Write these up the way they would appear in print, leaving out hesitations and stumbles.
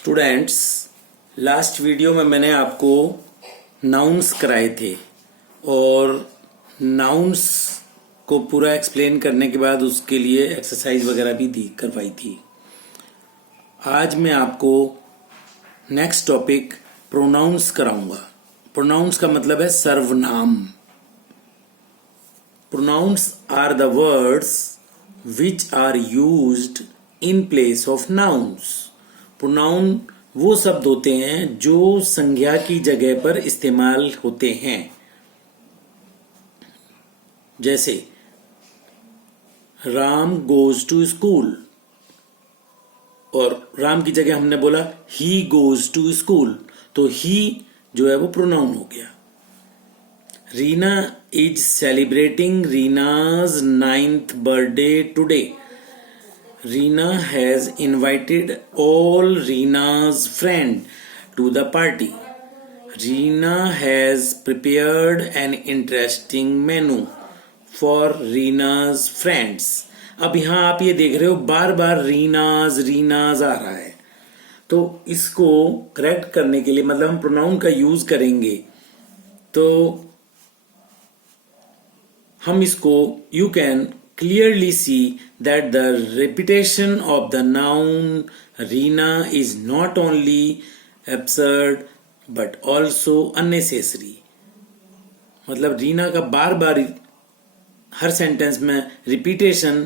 Students, last video में मैंने आपको नाउन्स कराए थे और नाउन्स को पूरा एक्सप्लेन करने के बाद उसके लिए एक्सरसाइज वगैरह भी दी करवाई थी। आज मैं आपको नेक्स्ट टॉपिक प्रोनाउंस कराऊंगा। प्रोनाउंस का मतलब है सर्वनाम। Pronouns are the words which are used in place of nouns. Pronoun वो शब्द होते हैं जो संज्ञा की जगह पर इस्तेमाल होते हैं। जैसे राम गोज टू स्कूल, और राम की जगह हमने बोला ही गोज टू स्कूल, तो ही जो है वो प्रोनाउन हो गया। Reena is celebrating Reena's 9th birthday today. Reena has invited all Reena's friends to the party. Reena has prepared an interesting menu for Reena's friends. अब यहाँ आप ये देख रहे हो बार बार रीनाज आ रहा है, तो इसको करेक्ट करने के लिए मतलब हम प्रोनाउन का यूज करेंगे तो हम इसको you can clearly see that the repetition of the noun Reena is not only absurd but also unnecessary. मतलब रीना का बार बार हर सेंटेंस में रिपीटेशन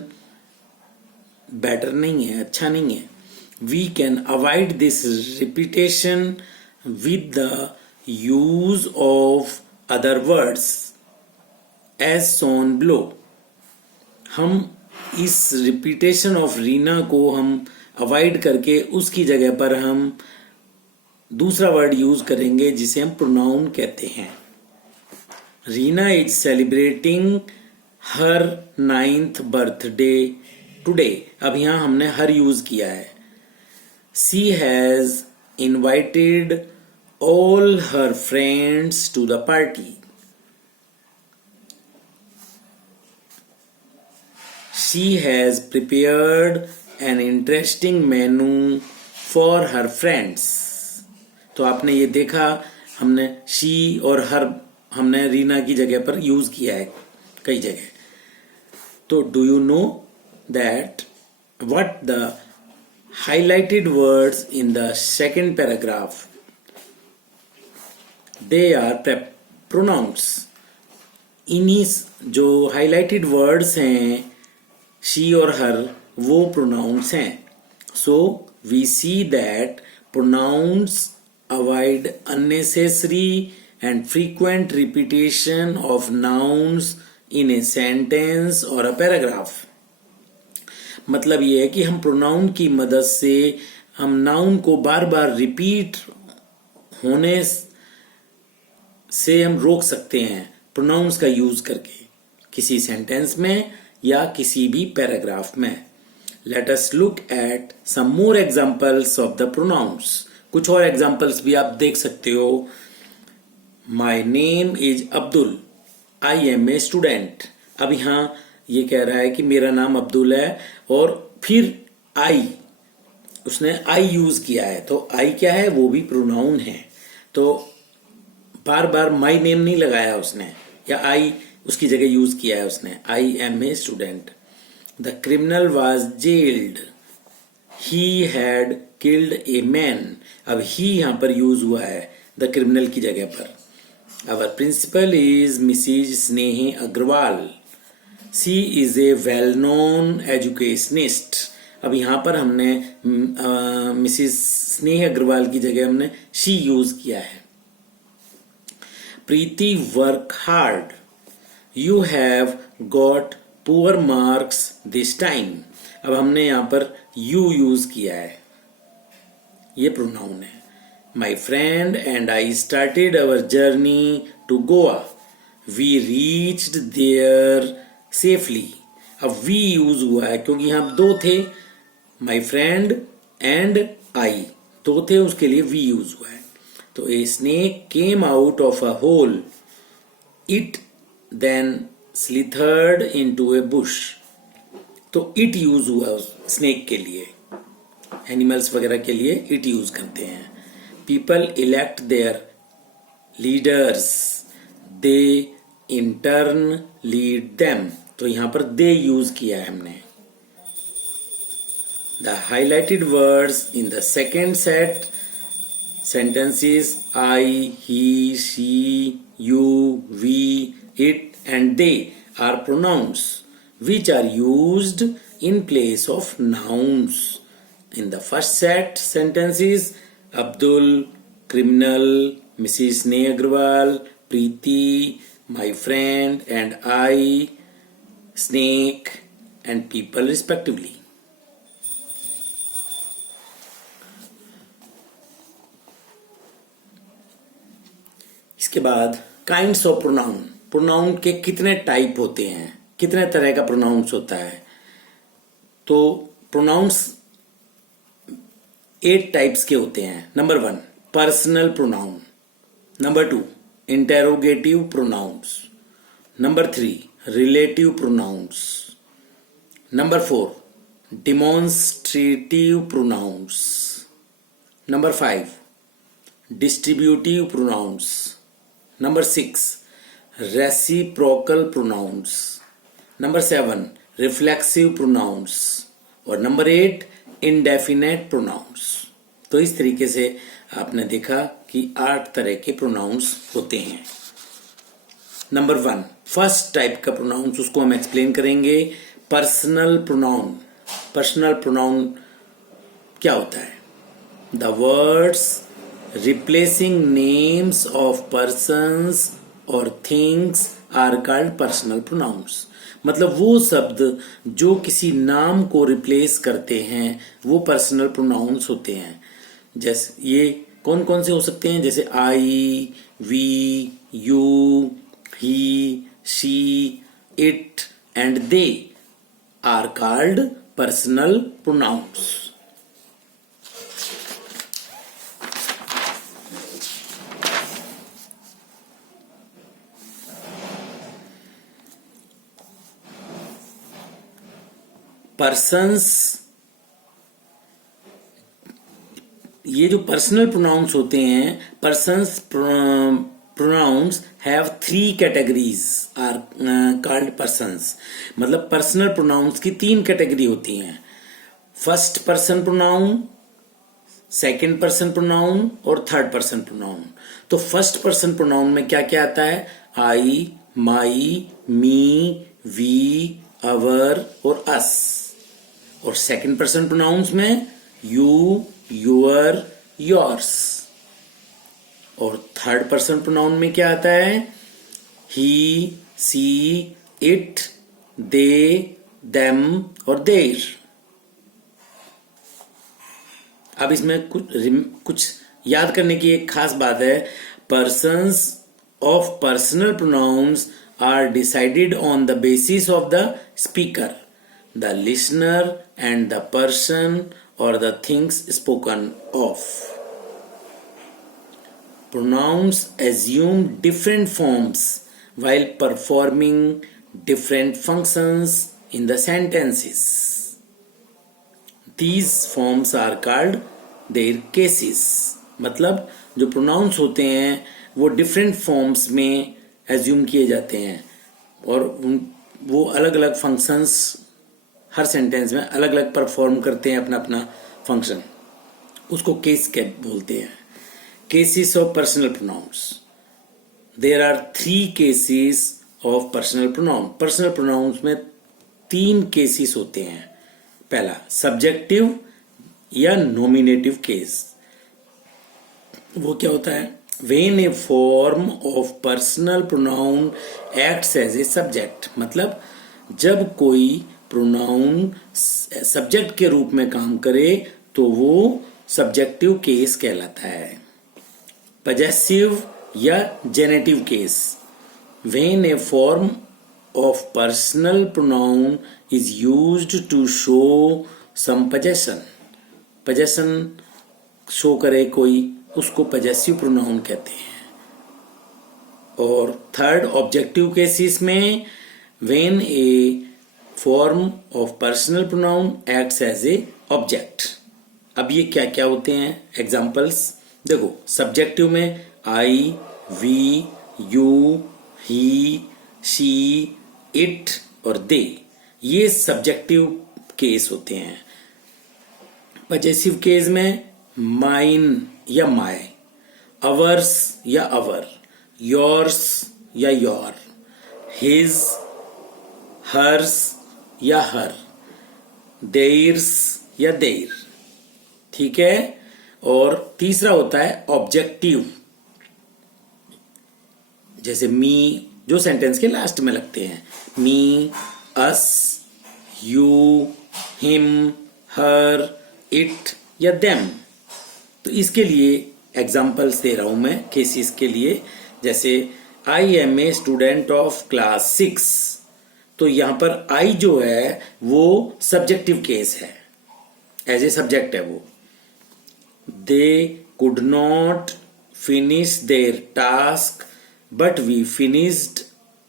बेटर नहीं है, अच्छा नहीं है। We can avoid this repetition with the use of other words as shown below. हम इस रिपीटेशन ऑफ रीना को हम अवॉइड करके उसकी जगह पर हम दूसरा वर्ड यूज करेंगे जिसे हम प्रोनाउन कहते हैं। Reena is celebrating her 9th birthday today. अब यहां हमने हर यूज किया है। She has invited all her friends to the party. She has prepared an interesting menu for her friends. तो आपने ये देखा, हमने she और her हमने रीना की जगह पर यूज किया है कई जगह। तो do you know that what the highlighted words in the second paragraph? They are pronouns. इन्हीं जो highlighted words हैं she और her वो pronouns हैं। So we see that pronouns avoid unnecessary and frequent repetition of nouns in a sentence or a paragraph. मतलब ये है कि हम pronoun की मदद से हम noun को बार बार रिपीट होने से हम रोक सकते हैं pronouns का यूज करके किसी सेंटेंस में या किसी भी पैराग्राफ में। Let us look at some more examples of the pronouns. कुछ और एग्जाम्पल्स भी आप देख सकते हो। My name is Abdul. I am a student. अब यहाँ ये कह रहा है कि मेरा नाम अब्दुल है और फिर I, उसने I यूज किया है, तो I क्या है, वो भी प्रोनाउन है। तो बार बार my name नहीं लगाया उसने, या I उसकी जगह यूज किया है उसने। I am a student. The criminal was jailed. He had killed a man. अब ही यहां पर यूज हुआ है द क्रिमिनल की जगह पर। Our principal is Mrs Snehi Agarwal. She is a well known educationist. अब यहां पर हमने मिसिज स्नेही अग्रवाल की जगह हमने शी यूज किया है। Preeti work hard. You have got poor marks this time. अब हमने यहाँ पर you यूज किया है, ये प्रोनाउन है। My friend and I started our journey to Goa. We reached there safely. अब we यूज हुआ है क्योंकि यहाँ दो थे, my friend and I दो थे, उसके लिए we यूज हुआ है। तो a snake came out of a hole. It then slithered into a bush. तो it यूज हुआ स्नेक के लिए। एनिमल्स वगैरह के लिए इट यूज करते हैं. People elect their leaders, they in turn lead them. तो यहां पर दे यूज किया है हमने. The highlighted words in the second set sentences I, he, she, you, we, it and they are pronouns which are used in place of nouns. In the first set sentences, Abdul, criminal, Mrs. Sneh Agrawal, Preeti, my friend and I, snake and people respectively. इसके बाद kinds of pronoun. Pronoun के कितने type होते हैं, कितने तरह का pronounce होता है. तो प्रोनाउंस 8 टाइप्स के होते हैं. Number 1 personal pronoun. Number 2 interrogative pronounce. Number 3 relative pronouns. Number 4 demonstrative pronounce. Number 5 distributive pronounce. Number 6 reciprocal pronouns. Number 7 reflexive pronouns. और नंबर 8 indefinite pronouns. तो इस तरीके से आपने देखा कि 8 तरह के प्रोनाउंस होते हैं. नंबर 1 फर्स्ट टाइप का प्रोनाउंस, उसको हम एक्सप्लेन करेंगे. Personal pronoun. पर्सनल प्रोनाउन क्या होता है? The words replacing names of persons or things are called personal pronouns. मतलब वो शब्द जो किसी नाम को रिप्लेस करते हैं वो पर्सनल प्रोनाउंस होते हैं. जैसे ये कौन कौन से हो सकते हैं? जैसे I, we, you, he, she, it and they are called personal pronouns. Persons, ये जो पर्सनल प्रोनाउंस होते हैं, persons pronouns have 3 categories are called persons. मतलब पर्सनल प्रोनाउंस की 3 कैटेगरी होती हैं. First person pronoun, second person pronoun और third person pronoun. तो फर्स्ट पर्सन प्रोनाउन में क्या क्या आता है? आई, माई, मी, वी, अवर और अस. और सेकंड पर्सन प्रोनाउंस में यू, योर, योर्स. और थर्ड पर्सन प्रोनाउन में क्या आता है? ही, सी, इट, दे, देम और देर. अब इसमें कुछ याद करने की एक खास बात है. Persons of personal pronounce are decided on the basis of the speaker, the listener and the person or the things spoken of. Pronouns assume different forms while performing different functions in the sentences. These forms are called their cases. मतलब जो pronouns होते हैं वो different forms में assume किए जाते हैं और वो अलग अलग फंक्शंस हर सेंटेंस में अलग अलग परफॉर्म करते हैं अपना अपना फंक्शन. उसको केस के बोलते हैं. Cases of personal pronouns. There are 3 cases of personal pronoun. Personal pronouns में 3 केसेस होते हैं. पहला सब्जेक्टिव या नॉमिनेटिव केस. वो क्या होता है? When a form of personal pronoun acts as a subject. मतलब जब कोई प्रोनाउन सब्जेक्ट के रूप में काम करे तो वो सब्जेक्टिव केस कहलाता है. पजेसिव या generative case. When a form of personal pronoun is used to show some possession. possession show करे कोई, उसको पजेसिव प्रोनाउन कहते हैं. और थर्ड ऑब्जेक्टिव केसेस में when a form of personal pronoun acts as a object. अब ये क्या क्या होते हैं एग्जाम्पल्स? देखो, सब्जेक्टिव में I, we, you, he, she, it और दे, ये सब्जेक्टिव केस होते हैं। पजेसिव केस में माइन या माय, अवर्स या अवर, योर्स या योर, हिज, हर्स या हर, देयर्स या देयर। ठीक है। और तीसरा होता है ऑब्जेक्टिव, जैसे मी, जो सेंटेंस के लास्ट में लगते हैं, मी, अस, यू, हिम, हर, इट या देम। तो इसके लिए एग्जाम्पल्स दे रहा हूं मैं केसेस के लिए। जैसे I am a student of class 6, तो यहां पर आई जो है वो सब्जेक्टिव केस है, एज ए सब्जेक्ट है वो। They could not finish their task but we finished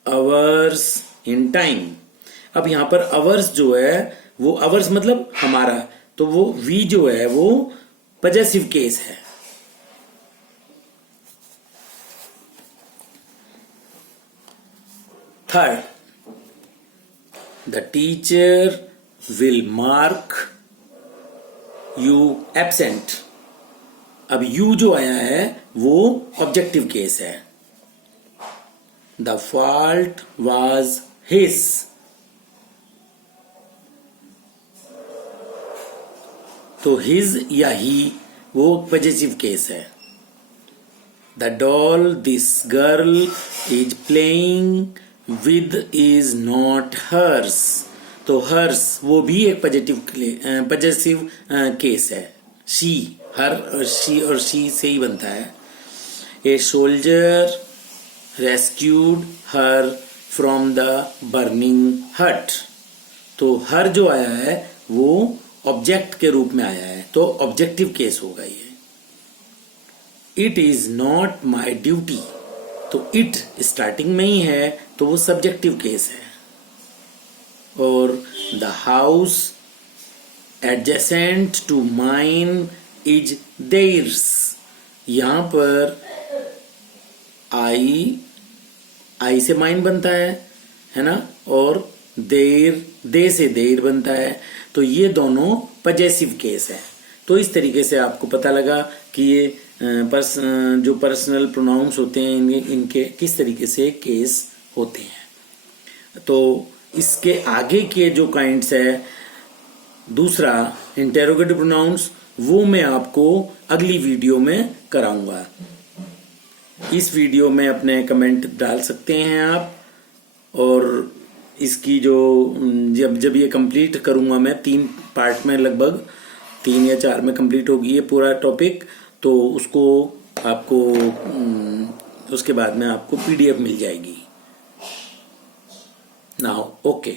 ours in time. अब यहां पर अवर्स जो है वो, अवर्स मतलब हमारा, तो वो वी जो है वो पजेसिव केस है। Third, the teacher will mark you absent. अब यू जो आया है वो ऑब्जेक्टिव केस है। द फॉल्ट वॉज हिज, तो हिज या ही वो पजेसिव केस है। The doll this girl is playing with is not hers, तो हर्स वो भी एक पजेसिव केस है। शी, हर और शी से ही बनता है। A soldier rescued her from the burning hut, तो हर जो आया है वो ऑब्जेक्ट के रूप में आया है, तो ऑब्जेक्टिव केस होगा ये। It is not my duty, तो इट स्टार्टिंग में ही है तो वो सब्जेक्टिव केस है। और the house adjacent to mine is theirs, यहां पर आई से माइन बनता है ना, और देर, दे से देर बनता है, तो ये दोनों पजेसिव केस है। तो इस तरीके से आपको पता लगा कि ये जो पर्सनल प्रोनाउंस होते हैं इनके किस तरीके से केस होते हैं। तो इसके आगे के जो काइंड्स है, दूसरा इंटेरोगेटिव प्रोनाउंस, वो मैं आपको अगली वीडियो में कराऊंगा। इस वीडियो में अपने कमेंट डाल सकते हैं आप, और इसकी जो जब ये कंप्लीट करूंगा मैं 3 पार्ट में, लगभग 3 या 4 में कंप्लीट होगी ये पूरा टॉपिक, तो उसको आपको उसके बाद में आपको PDF मिल जाएगी। Now okay.